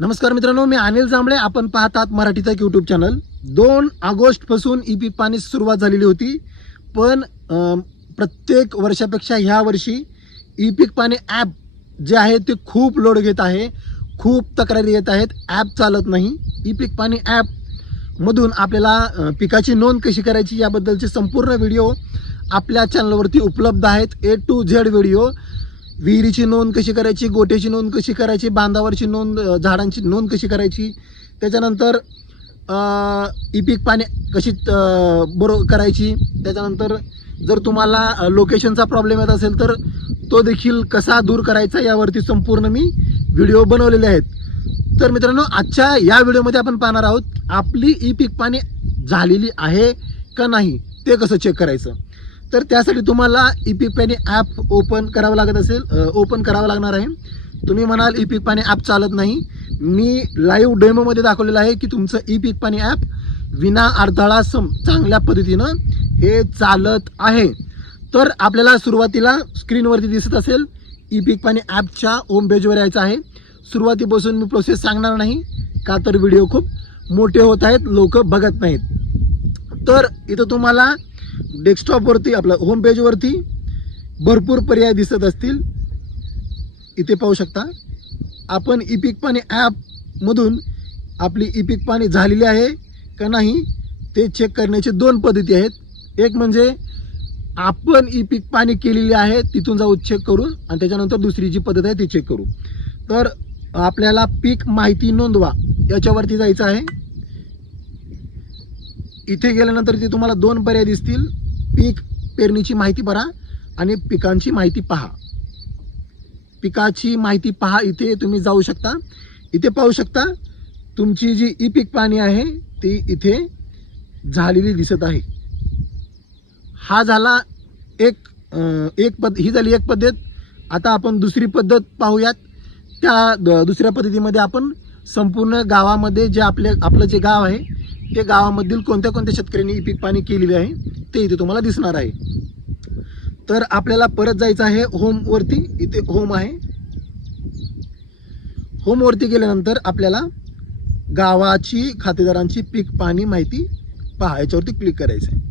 नमस्कार मित्रांनो मी अनिल जांभळे. आपण पाहतात मराठीचा एक यूट्यूब चॅनल दोन ऑगस्टपासून ई पीक पाणी सुरुवात झालेली होती. पण प्रत्येक वर्षापेक्षा ह्या वर्षी ई पीक पाणी ॲप जे आहे ते खूप लोड घेत आहे. खूप तक्रारी येत आहेत. ॲप चालत नाही. ई पीक पाणी ॲपमधून आपल्याला पिकाची नोंद कशी करायची याबद्दलचे संपूर्ण व्हिडिओ आपल्या चॅनलवरती उपलब्ध आहेत. ए टू झेड व्हिडिओ विहिरीची नोंद कशी करायची गोट्याची नोंद कशी करायची बांधावरची नोंद झाडांची नोंद कशी करायची त्याच्यानंतर ई पीक पाणी कशी बरो करायची त्याच्यानंतर जर तुम्हाला लोकेशनचा प्रॉब्लेम येत असेल तर तो देखील कसा दूर करायचा यावरती संपूर्ण मी व्हिडिओ बनवलेले आहेत. तर मित्रांनो आजच्या या व्हिडिओमध्ये आपण पाहणार आहोत आपली ई पीक पाणी झालेली आहे का नाही ते कसं चेक करायचं? तर त्यासाठी तुम्हाला ई पाणी ॲप ओपन करावं लागत असेल ओपन करावं लागणार आहे. तुम्ही म्हणाल ई पीक पाणी ॲप चालत नाही. मी लाईव्ह डेमोमध्ये दाखवलेलं आहे की तुमचं ई पीक पाणी ॲप विना अडथळा सम चांगल्या पद्धतीनं हे चालत आहे. तर आपल्याला सुरुवातीला स्क्रीनवरती दिसत असेल ई पीक पाणी ॲपच्या होम पेजवर यायचं आहे. सुरुवातीपासून मी प्रोसेस सांगणार नाही का तर व्हिडिओ खूप मोठे होत आहेत लोक बघत नाहीत. तर इथं तुम्हाला डेस्कटॉपवरती आपला होम पेजवरती भरपूर पर्याय दिसत असतील. इथे पाहू शकता. आपण ई पीक पाणी ॲपमधून आपली ई पीक पाणी झालेली आहे का नाही ते चेक करण्याचे दोन पद्धती आहेत. एक म्हणजे आपण ई पीक पाणी केलेली आहे तिथून जाऊ चेक करू आणि त्याच्यानंतर दुसरी जी पद्धत आहे ती चेक करू. तर आपल्याला पीक माहिती नोंदवा याच्यावरती जायचं आहे. इथे गेल्यानंतर इथे तुम्हाला दोन पर्याय दिसतील. पीक पेरणीची माहिती भरा आणि पिकांची माहिती पहा. पिकाची माहिती पहा इथे तुम्ही जाऊ शकता. इथे पाहू शकता तुमची जी ई पीक पाणी आहे ती इथे झालेली दिसत आहे. हा झाला एक एक पद ही झाली एक पद्धत. आता आपण दुसरी पद्धत पाहूयात. त्या द- दुसऱ्या पद्धतीमध्ये आपण संपूर्ण गावामध्ये जे आपले आपलं जे गाव आहे ते गावामधील कोणत्या कोणत्या शेतकऱ्यांनी ई पीक पाणी केलेली आहे ते इथे तुम्हाला दिसणार आहे. तर आपल्याला परत जायचं आहे होमवरती इथे होम आहे. होमवरती गेल्यानंतर आपल्याला गावाची खातेदारांची पीक पाणी माहिती पहा याच्यावरती क्लिक करायचं आहे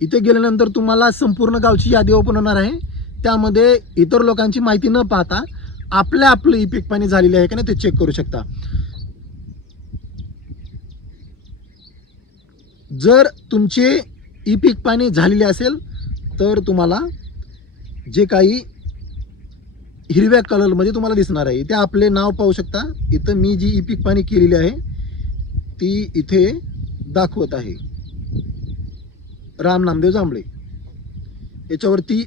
इथे गेल्यानंतर तुम्हाला संपूर्ण गावची यादी ओपन होणार आहे. त्यामध्ये इतर लोकांची माहिती न पाहता आपल्या आपलं ई पीक पाणी झालेले आहे का नाही ते चेक करू शकता. जर तुमचे ई पीक पाणी झालेले असेल तर तुम्हाला जे काही हिरव्या कलरमध्ये तुम्हाला दिसणार आहे इथे आपले नाव पाहू शकता. इथं मी जी ई पीक पाणी केलेली आहे ती इथे दाखवत आहे. राम नामदेव जांभळे. याच्यावरती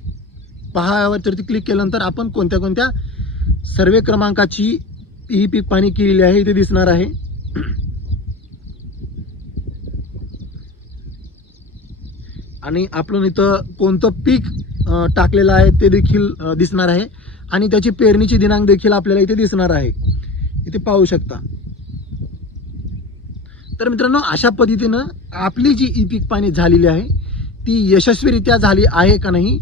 पहा क्लिक केल्यानंतर आपण कोणत्या कोणत्या सर्वे क्रमांकाची ई पीक पाणी केलेली आहे इथे दिसणार आहे. आणि आपण इथं कोणतं पीक टाकलेलं आहे ते देखील दिसणार आहे. आणि त्याची पेरणीची दिनांक देखील आपल्याला इथे दिसणार आहे. इथे पाहू शकता. तर मित्रांनो अशा पद्धतीनं आपली जी ई पीक पाणी झालेली आहे ती यशस्वीरित्या झाली आहे का नाही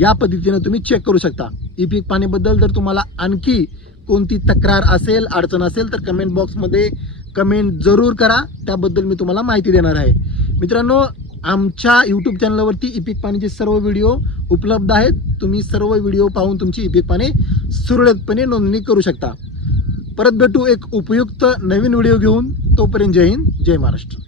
या पद्धतीनं तुम्ही चेक करू शकता. ई पीक पाणीबद्दल जर तुम्हाला आणखी कोणती तक्रार असेल अडचण असेल तर कमेंट बॉक्समध्ये कमेंट जरूर करा. त्याबद्दल मी तुम्हाला माहिती देणार आहे. मित्रांनो आमच्या यूट्यूब चॅनलवरती इपिक पाणीचे सर्व व्हिडिओ उपलब्ध आहेत. तुम्ही सर्व व्हिडिओ पाहून तुमची इपिक पाणी सुरळीतपणे नोंदणी करू शकता. परत भेटू एक उपयुक्त नवीन व्हिडिओ घेऊन. तोपर्यंत जय हिंद जय महाराष्ट्र.